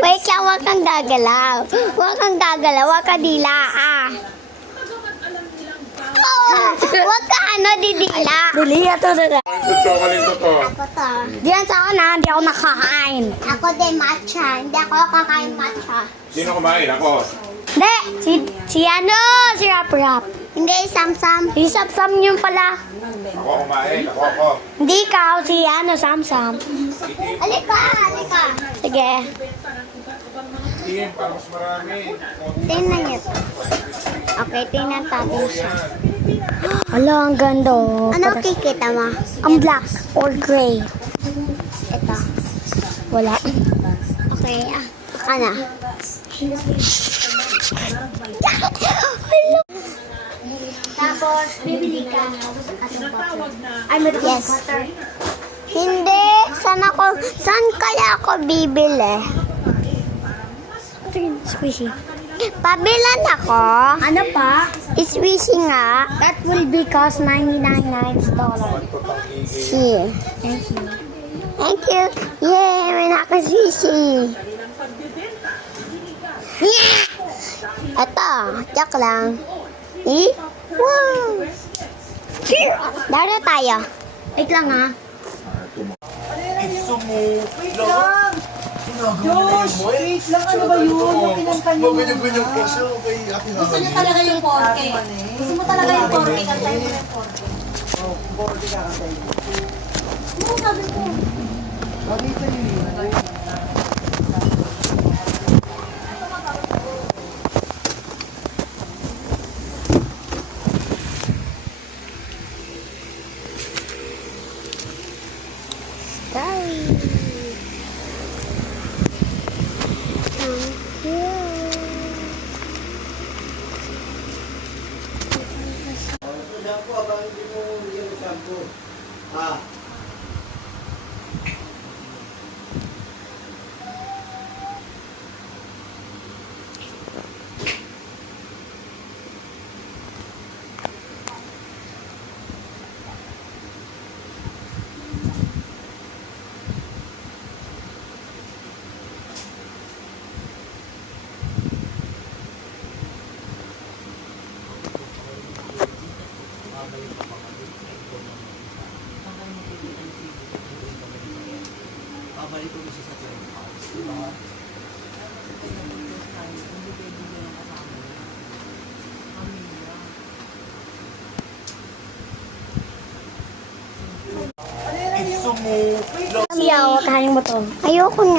Wait lang, wag kang gagalaw. Wag kang gagalaw, wag ka dila. Wag ka didila. Dili, ito na. Chocolate to. Ako to. Diyan sa akin hindi ako nakakain. Ako din matcha. Hindi ako kakain matcha. Sino kumain? Ako. Hindi, si Rap Rap. Hindi, Sam-Sam. Si Sam yun pala. Ako kumain. Ako. Hindi ikaw, si Sam. Halika, halika. Sige. Team, para mas marami. Tingnan niyo to. Okay, tingnan natin siya. Ala, ang ganda. Oh. Ano kikita mo? Ang black or gray. Ito. Wala. Okay, baka na. Tapos, bibili ka. Yes. Hindi. Saan kaya ako bibili? Squishy. Pabilan ako. Ano pa? Swishy nga. That will be cost $99. Here. Thank you. Thank you. Yay, may nakaswishy. Yeah! Ito, joke lang. Wow! Daro tayo. Wait lang ha. Josh, wait lang, ano ba yun? Yung pinanta niyo. Ganyan po siya. Okay, akin Gusto niyo talaga yung porke. Gusto mo talaga yung porke. Kantay mo yung porke. Oh, bordi ka kasi. Ano sabi ko? Sabi ko yun. Pabalik ko siya sa 20 hours. Diba? Siyaw, kahanin mo to. Ayoko na.